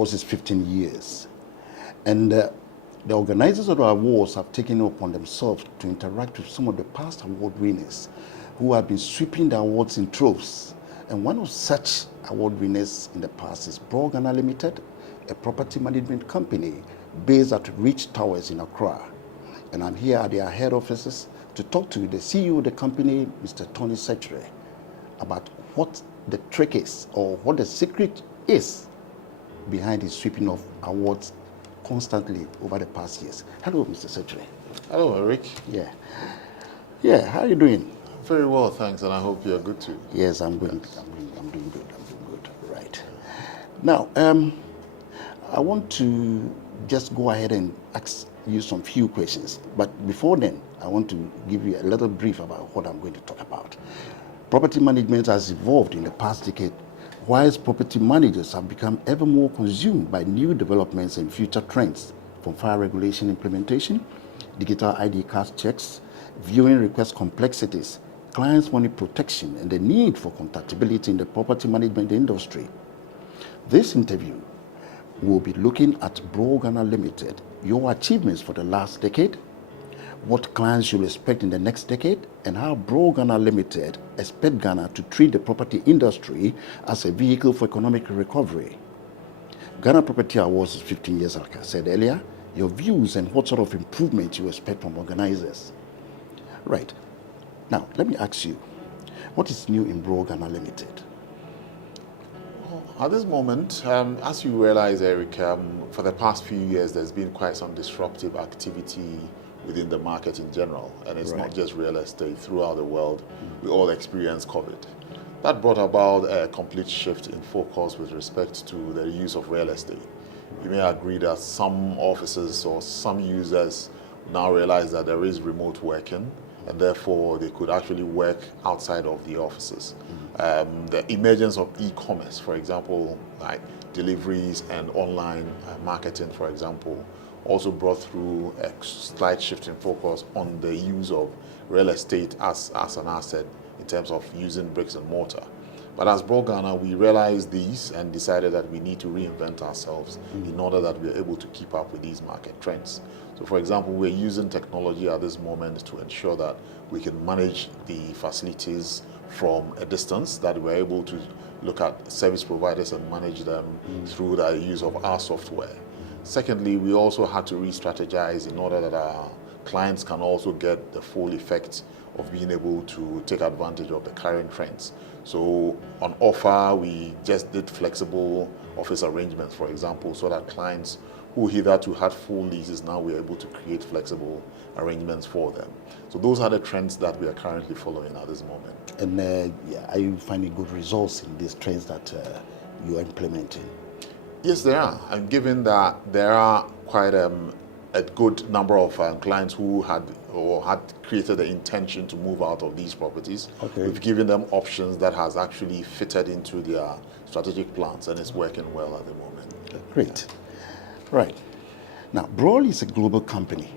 Awards is 15 years. And the organizers of the awards have taken it upon themselves to interact with some of the past award winners who have been sweeping the awards in troves. And one of such award winners in the past is Broll Ghana Limited, a property management company based at Rich Towers in Accra. And I'm here at their head offices to talk to the CEO of the company, Mr. Tony Sekyere, about what the trick is or what the secret is behind the sweeping of awards constantly over the past years. Hello, Mr. Sekyere. Hello, Eric. Yeah, how are you doing? Very well, thanks, and I hope you're good too. Yes, I'm doing good. I'm doing good. Right. Now, I want to just go ahead and ask you some few questions. But before then, I want to give you a little brief about what I'm going to talk about. Property management has evolved in the past decade, whilst property managers have become ever more consumed by new developments and future trends, from fire regulation implementation, digital ID card checks, viewing request complexities, clients' money protection, and the need for contactability in the property management industry. This interview will be looking at Broll Ghana Limited, your achievements for the last decade, what clients should expect in the next decade, and how Broll Ghana Limited expect Ghana to treat the property industry as a vehicle for economic recovery. Ghana Property Awards is 15 years, like I said earlier. Your views and what sort of improvement you expect from organizers. Right. Now, let me ask you, what is new in Broll Ghana Limited? At this moment, as you realize, Eric, for the past few years, there's been quite some disruptive activity within the market in general, and it's not just real estate. Throughout the world, we all experienced COVID. That brought about a complete shift in focus with respect to the use of real estate. You may agree that some offices or some users now realize that there is remote working, and therefore they could actually work outside of the offices. The emergence of e-commerce, for example, like deliveries and online marketing, for example, also brought through a slight shift in focus on the use of real estate as an asset in terms of using bricks and mortar. But as Broll Ghana, we realized these and decided that we need to reinvent ourselves in order that we're able to keep up with these market trends. So for example, we're using technology at this moment to ensure that we can manage the facilities from a distance, that we're able to look at service providers and manage them through the use of our software. Secondly, we also had to re-strategize in order that our clients can also get the full effect of being able to take advantage of the current trends. So on offer, we just did flexible office arrangements, for example, so that clients who hitherto had full leases, now we're able to create flexible arrangements for them. So those are the trends that we are currently following at this moment. And are you finding good results in these trends that you are implementing? Yes, there are. And given that there are quite a good number of clients who had created the intention to move out of these properties, we've given them options that has actually fitted into their strategic plans, and it's working well at the moment. Great. Right. Now, Broll is a global company.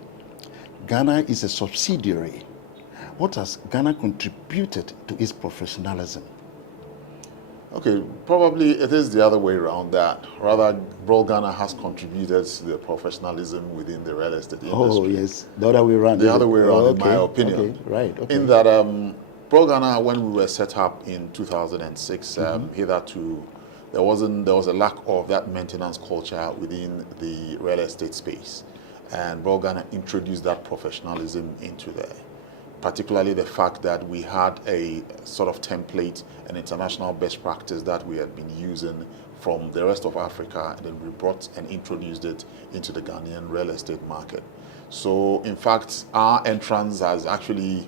Ghana is a subsidiary. What has Ghana contributed to its professionalism? Okay, probably it is the other way around that. Rather, Broll Ghana has contributed to the professionalism within the real estate industry. Oh, yes. The other way around. The other way around, in my opinion. Okay, right. Okay. In that, Broll Ghana, when we were set up in 2006, hitherto, there was a lack of that maintenance culture within the real estate space. And Broll Ghana introduced that professionalism into there. Particularly the fact that we had a sort of template, an international best practice that we had been using from the rest of Africa, and then we brought and introduced it into the Ghanaian real estate market. So in fact, our entrance has actually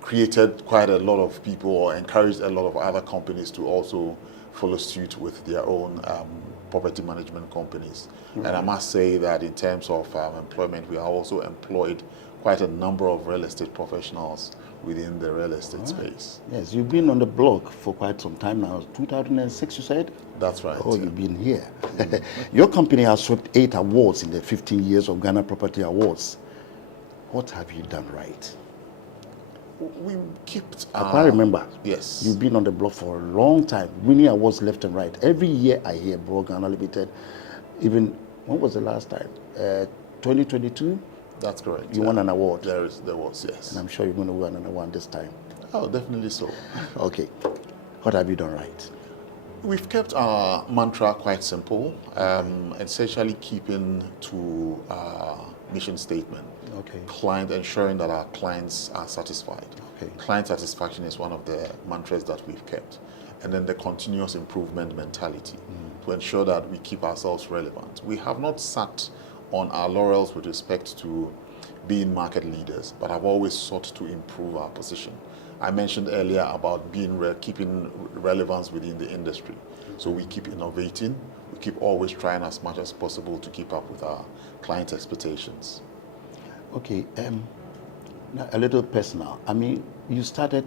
created quite a lot of people, or encouraged a lot of other companies to also follow suit with their own property management companies. And I must say that in terms of employment, we are also employed quite a number of real estate professionals within the real estate space. Yes, you've been on the block for quite some time now. 2006, you said? That's right. Oh, you've been here. Your company has swept 8 awards in the 15 years of Ghana Property Awards. What have you done right? We kept. I quite remember. Yes. You've been on the block for a long time, winning awards left and right. Every year I hear Broll Ghana Limited. Even when was the last time? 2022. That's correct. You won an award. There was, yes. And I'm sure you're going to win another one this time. Oh, definitely so. Okay. What have you done right? We've kept our mantra quite simple, essentially keeping to our mission statement. Okay. Ensuring that our clients are satisfied. Okay. Client satisfaction is one of the mantras that we've kept. And then the continuous improvement mentality to ensure that we keep ourselves relevant. We have not sat on our laurels with respect to being market leaders, but have always sought to improve our position. I mentioned earlier about keeping relevance within the industry. So we keep innovating, we keep always trying as much as possible to keep up with our client expectations. Okay, now a little personal. I mean, you started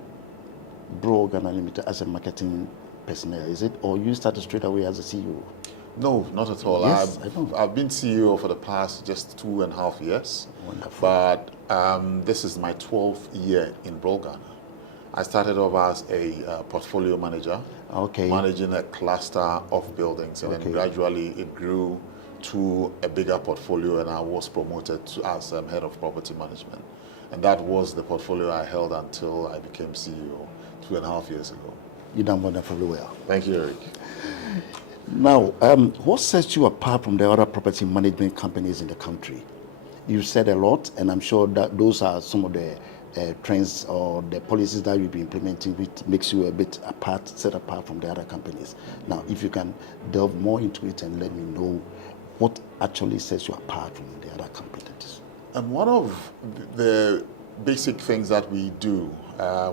Broll Ghana Limited as a marketing personnel, is it? Or you started straight away as a CEO? No, not at all. Yes, I know. I've been CEO for the past just 2.5 years. Wonderful. But this is my 12th year in Broll Ghana. I started off as a portfolio manager, managing a cluster of buildings, and then gradually it grew to a bigger portfolio, and I was promoted as head of property management. And that was the portfolio I held until I became CEO 2.5 years ago. You done wonderfully well. Thank you, Eric. Now, what sets you apart from the other property management companies in the country? You said a lot, and I'm sure that those are some of the trends or the policies that you'll be implementing, which makes you a bit set apart from the other companies. Now, if you can delve more into it and let me know what actually sets you apart from the other competitors. And one of the basic things that we do,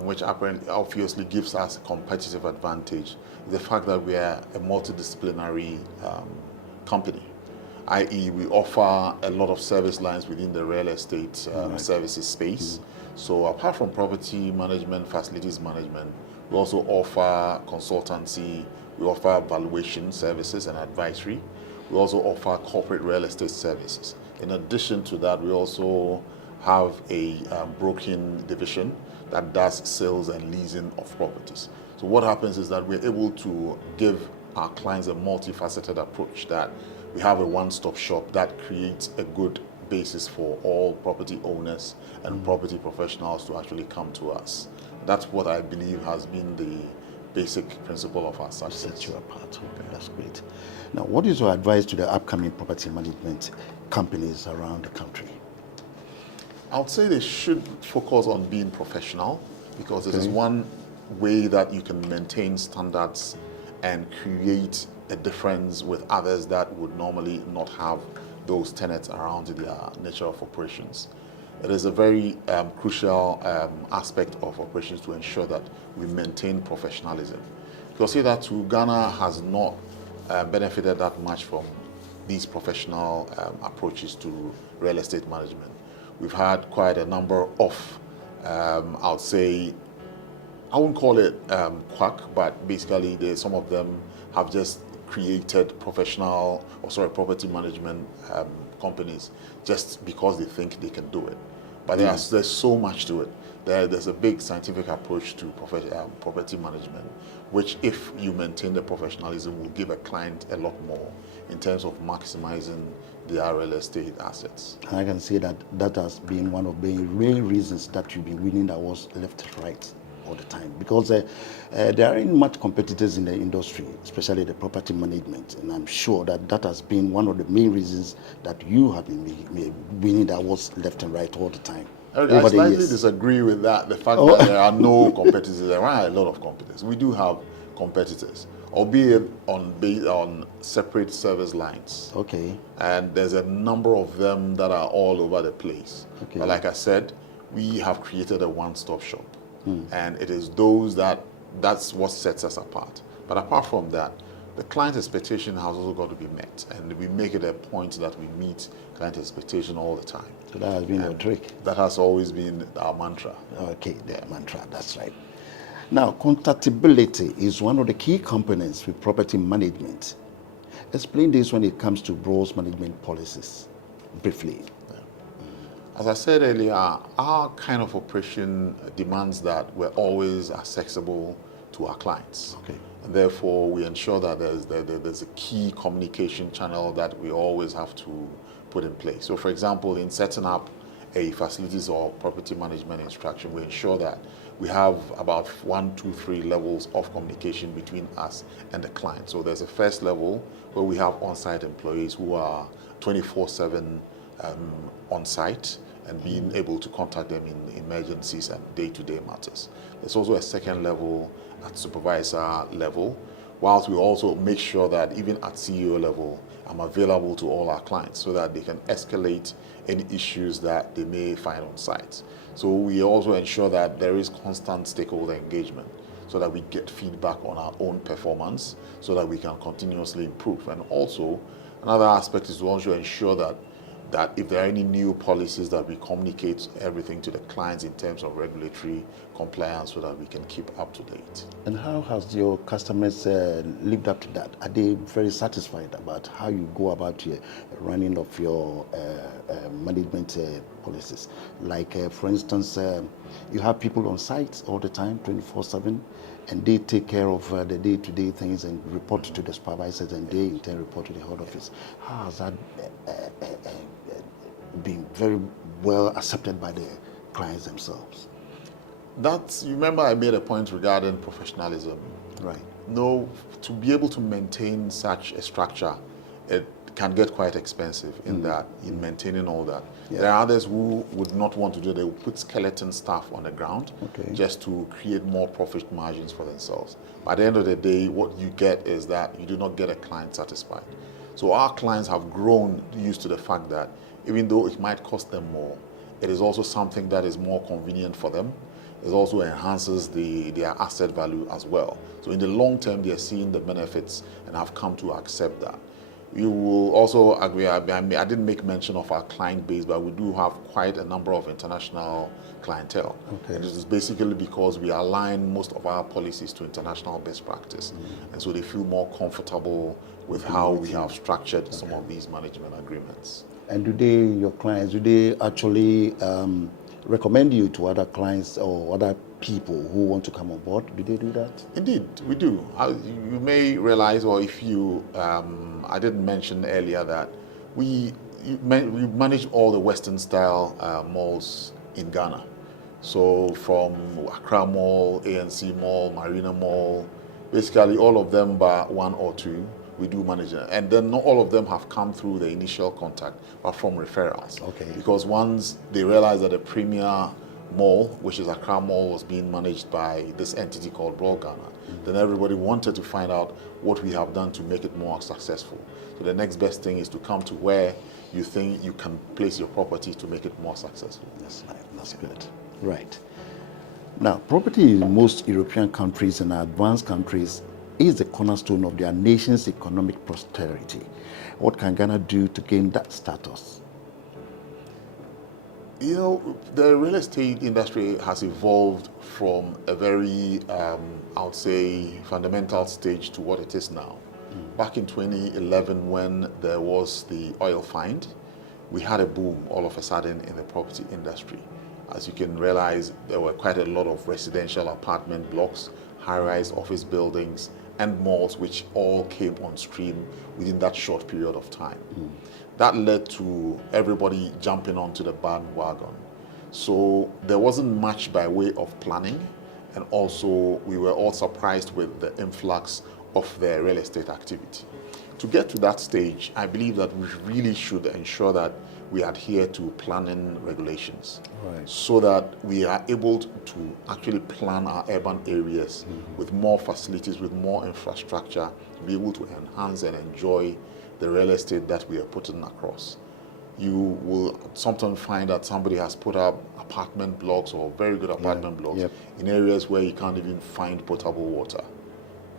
which obviously gives us a competitive advantage, is the fact that we are a multidisciplinary company, i.e. we offer a lot of service lines within the real estate services space. So apart from property management, facilities management, we also offer consultancy, we offer valuation services and advisory. We also offer corporate real estate services. In addition to that, we also have a broking division that does sales and leasing of properties. So what happens is that we're able to give our clients a multifaceted approach, that we have a one-stop shop that creates a good basis for all property owners and property professionals to actually come to us. That's what I believe has been the basic principle of our success. Set you apart. Okay, that's great. Now, what is your advice to the upcoming property management companies around the country? I would say they should focus on being professional, because it is one way that you can maintain standards and create a difference with others that would normally not have those tenets around their nature of operations. It is a very crucial aspect of operations to ensure that we maintain professionalism. You'll see that Ghana has not benefited that much from these professional approaches to real estate management. We've had quite a number of, I would say, I wouldn't call it quack, but basically some of them have just created property management companies just because they think they can do it. But there's so much to it. There's a big scientific approach to property management, which, if you maintain the professionalism, will give a client a lot more in terms of maximizing their real estate assets. I can say that that has been one of the main reasons that you've been winning awards left and right all the time, because there aren't much competitors in the industry, especially the property management, and I'm sure that that has been one of the main reasons that you have been winning the awards left and right all the time. I slightly disagree with that. The fact that there are no competitors, there are a lot of competitors. We do have competitors, albeit on separate service lines. Okay. And there's a number of them that are all over the place. Okay. But like I said, we have created a one-stop shop. And it is that's what sets us apart. But apart from that, the client expectation has also got to be met. And we make it a point that we meet client expectation all the time. So that has been your trick? That has always been our mantra. Okay, the mantra, that's right. Now, contactability is one of the key components with property management. Explain this when it comes to Broll's management policies, briefly. As I said earlier, our kind of operation demands that we're always accessible to our clients. Okay. And therefore, we ensure that there's a key communication channel that we always have to put in place. So, for example, in setting up a facilities or property management instruction, we ensure that we have about 1, 2, 3 levels of communication between us and the client. So there's a first level where we have on-site employees who are 24/7 on site and being able to contact them in emergencies and day-to-day matters. There's also a second level at supervisor level, whilst we also make sure that even at CEO level, I'm available to all our clients so that they can escalate any issues that they may find on site. So we also ensure that there is constant stakeholder engagement so that we get feedback on our own performance so that we can continuously improve. And also, another aspect is to also ensure that if there are any new policies, that we communicate everything to the clients in terms of regulatory compliance so that we can keep up to date. And how has your customers lived up to that? Are they very satisfied about how you go about your running of your management policies? Like, for instance, you have people on site all the time, 24/7, and they take care of the day-to-day things and report to the supervisors, and they in turn report to the head office. How has that been very well accepted by the clients themselves? You remember I made a point regarding professionalism. Right. No, to be able to maintain such a structure, it can get quite expensive in maintaining all that. Yeah. There are others who would not want to do it. They will put skeleton staff on the ground just to create more profit margins for themselves. By the end of the day, what you get is that you do not get a client satisfied. So our clients have grown used to the fact that even though it might cost them more, it is also something that is more convenient for them. It also enhances their asset value as well. So in the long term, they are seeing the benefits and have come to accept that. You will also agree, I didn't make mention of our client base, but we do have quite a number of international clientele. Okay. And this is basically because we align most of our policies to international best practice. And so they feel more comfortable with how we have structured some of these management agreements. And your clients, do they actually recommend you to other clients or other people who want to come on board? Do they do that? Indeed, we do. You may realize, or if you, I didn't mention earlier that we manage all the Western style malls in Ghana. So from Accra Mall, ANC Mall, Marina Mall, basically all of them but one or two, we do manage it. And then not all of them have come through the initial contact, but from referrals. Okay. Because once they realized that the premier mall, which is Accra Mall, was being managed by this entity called Broll Ghana, then everybody wanted to find out what we have done to make it more successful. So the next best thing is to come to where you think you can place your property to make it more successful. That's good. Right. Now, property in most European countries and advanced countries is the cornerstone of their nation's economic prosperity. What can Ghana do to gain that status? You know, the real estate industry has evolved from a very, I would say, fundamental stage to what it is now. Back in 2011, when there was the oil find, we had a boom all of a sudden in the property industry. As you can realize, there were quite a lot of residential apartment blocks, high-rise office buildings, and malls which all came on stream within that short period of time. That led to everybody jumping onto the bandwagon. So there wasn't much by way of planning, and also we were all surprised with the influx of the real estate activity. To get to that stage, I believe that we really should ensure that we adhere to planning regulations, so that we are able to actually plan our urban areas with more facilities, with more infrastructure, to be able to enhance and enjoy the real estate that we are putting across. You will sometimes find that somebody has put up apartment blocks or very good apartment blocks in areas where you can't even find potable water,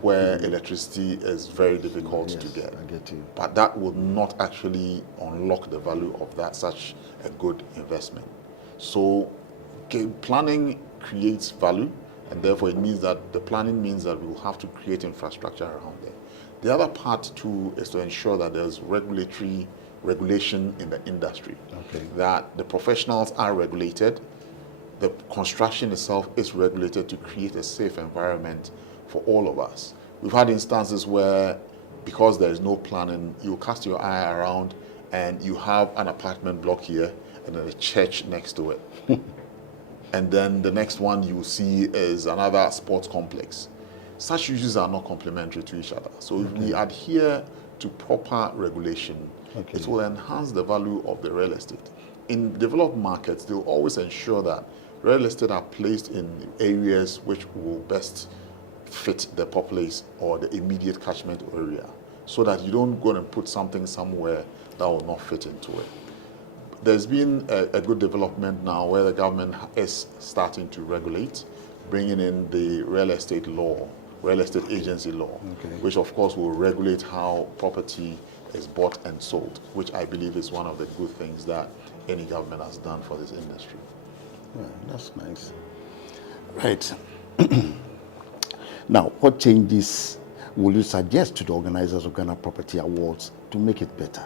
where electricity is very difficult to get. I get you. But that will not actually unlock the value of that such a good investment. So planning creates value, and therefore it means that the planning means that we will have to create infrastructure around there. The other part too is to ensure that there's regulatory regulation in the industry. Okay. That the professionals are regulated, the construction itself is regulated to create a safe environment for all of us. We've had instances where, because there is no planning, you cast your eye around and you have an apartment block here and then a church next to it. And then the next one you see is another sports complex. Such uses are not complementary to each other. So if we adhere to proper regulation, it will enhance the value of the real estate. In developed markets, they'll always ensure that real estate are placed in areas which will best fit the populace or the immediate catchment area, so that you don't go and put something somewhere that will not fit into it. There's been a good development now where the government is starting to regulate, bringing in the real estate law, real estate agency law, which of course will regulate how property is bought and sold, which I believe is one of the good things that any government has done for this industry. Yeah, that's nice. Right. Now, what changes will you suggest to the organizers of Ghana Property Awards to make it better?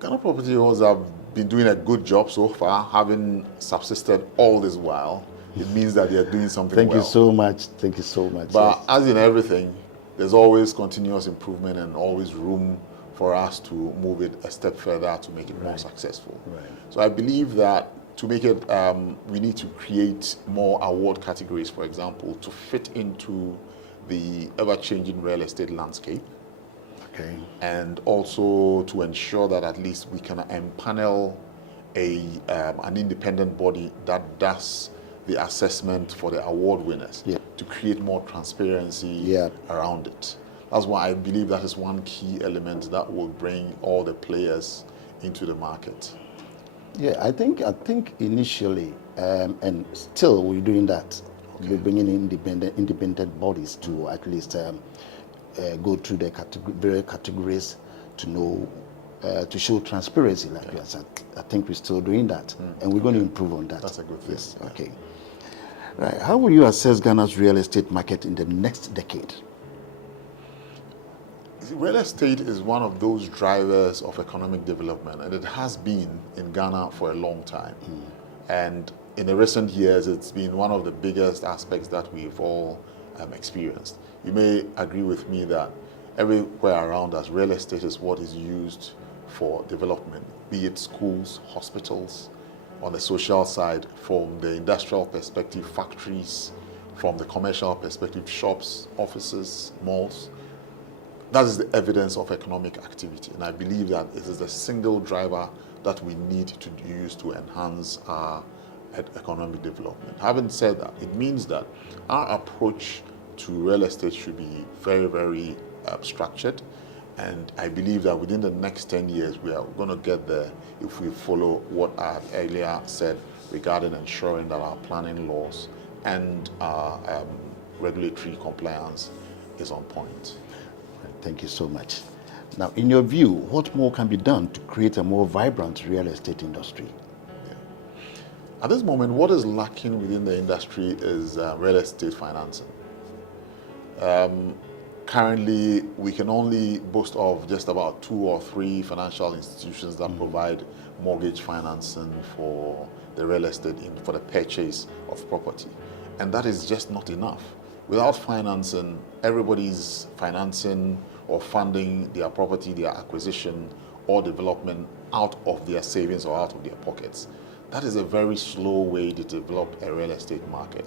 Ghana Property Awards have been doing a good job so far, having subsisted all this while. It means that they are doing something well. Thank you so much. Thank you so much. But as in everything, there's always continuous improvement and always room for us to move it a step further to make it more successful. Right. So I believe that to make it, we need to create more award categories, for example, to fit into the ever-changing real estate landscape. Okay. And also to ensure that at least we can empanel an independent body that does the assessment for the award winners, to create more transparency around it. That's why I believe that is one key element that will bring all the players into the market. Yeah, I think initially, and still we're doing that. We're bringing in independent bodies to at least go through the various categories to know, to show transparency, like you said. I think we're still doing that, and we're going to improve on that. That's a good thing. Yes. Okay. Right. How will you assess Ghana's real estate market in the next decade? Real estate is one of those drivers of economic development, and it has been in Ghana for a long time. And in the recent years, it's been one of the biggest aspects that we've all experienced. You may agree with me that everywhere around us, real estate is what is used for development, be it schools, hospitals, on the social side, from the industrial perspective, factories, from the commercial perspective, shops, offices, malls. That is the evidence of economic activity. And I believe that it is the single driver that we need to use to enhance our economic development. Having said that, it means that our approach to real estate should be very, very structured. And I believe that within the next 10 years, we are going to get there if we follow what I have earlier said regarding ensuring that our planning laws and our regulatory compliance is on point. Thank you so much. Now, in your view, what more can be done to create a more vibrant real estate industry? At this moment, what is lacking within the industry is real estate financing. Currently, we can only boast of just about 2 or 3 financial institutions that provide mortgage financing for the real estate, for the purchase of property. And that is just not enough. Without financing, everybody's financing or funding their property, their acquisition or development out of their savings or out of their pockets. That is a very slow way to develop a real estate market.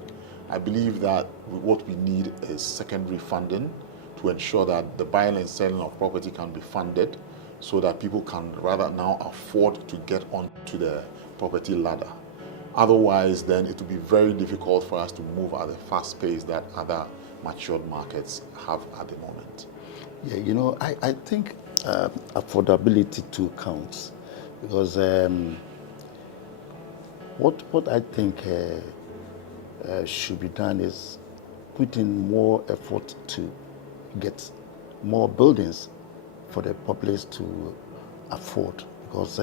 I believe that what we need is secondary funding to ensure that the buying and selling of property can be funded so that people can rather now afford to get onto the property ladder. Otherwise, then it will be very difficult for us to move at the fast pace that other matured markets have at the moment. Yeah, you know, I think affordability too counts, because what I think should be done is put in more effort to get more buildings for the populace to afford, because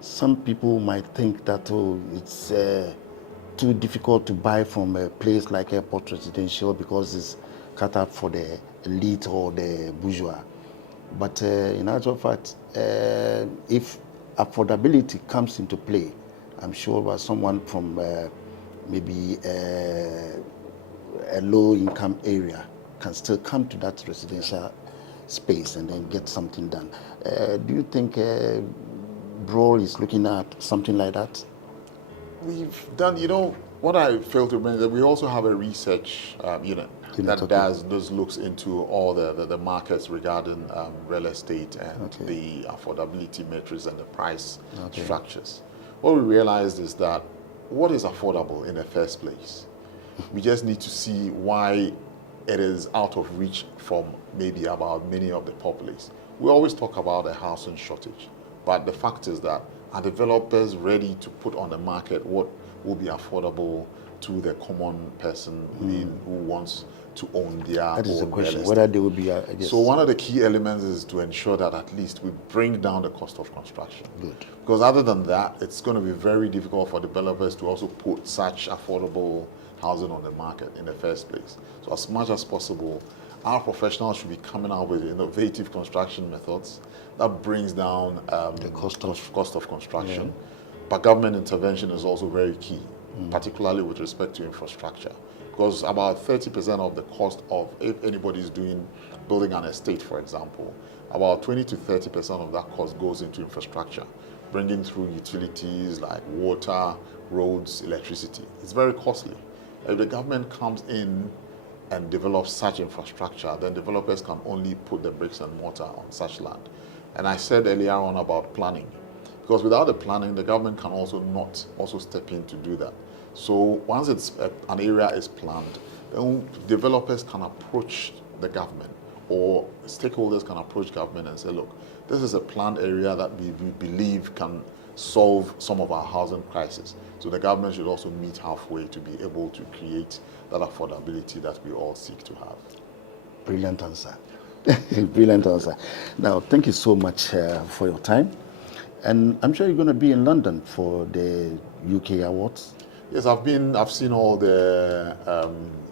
some people might think that it's too difficult to buy from a place like Airport Residential because it's cut up for the elite or the bourgeois. But in actual fact, if affordability comes into play, I'm sure someone from maybe a low-income area can still come to that residential space and then get something done. Do you think Broll is looking at something like that? We've done, what I failed to mention, that we also have a research unit that does looks into all the markets regarding real estate and the affordability metrics and the price structures. What we realized is that what is affordable in the first place? We just need to see why it is out of reach from maybe about many of the populace. We always talk about a housing shortage, but the fact is that are developers ready to put on the market what will be affordable to the common person who wants to own their own? That is the question, whether they will be... So one of the key elements is to ensure that at least we bring down the cost of construction. Good. Because other than that, it's going to be very difficult for developers to also put such affordable housing on the market in the first place. So as much as possible, our professionals should be coming out with innovative construction methods that brings down the cost of construction. Yeah. But government intervention is also very key, particularly with respect to infrastructure. Because about 30% of the cost of, if anybody is building an estate, for example, about 20 to 30% of that cost goes into infrastructure, bringing through utilities like water, roads, electricity. It's very costly. If the government comes in and develops such infrastructure, then developers can only put the bricks and mortar on such land. And I said earlier on about planning, because without the planning, the government can also not step in to do that. So once an area is planned, then developers can approach the government, or stakeholders can approach government and say, look, this is a planned area that we believe can solve some of our housing crisis. So the government should also meet halfway to be able to create that affordability that we all seek to have. Brilliant answer. Brilliant answer. Now, thank you so much for your time. And I'm sure you're going to be in London for the UK Awards. Yes, I've seen all the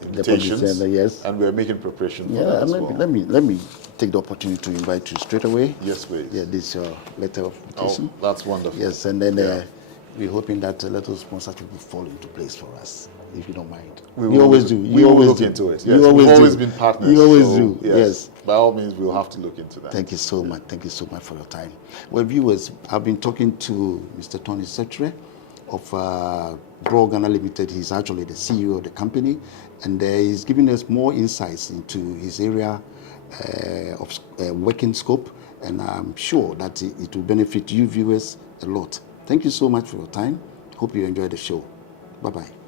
invitations, yes, and we're making preparation for that as well. Let me take the opportunity to invite you straight away. Yes, please. Yeah, this is your letter of invitation. Oh, that's wonderful. Yes, and then we're hoping that a little sponsorship will fall into place for us, if you don't mind. We always do. We always look into it. Yes, we've always been partners. You always do. Yes. By all means, we'll have to look into that. Thank you so much. Thank you so much for your time. Well, viewers, I've been talking to Mr. Tony Sekyere of Broll Ghana Limited. He's actually the CEO of the company, and he's giving us more insights into his area of working scope, and I'm sure that it will benefit you viewers a lot. Thank you so much for your time. Hope you enjoyed the show. Bye-bye.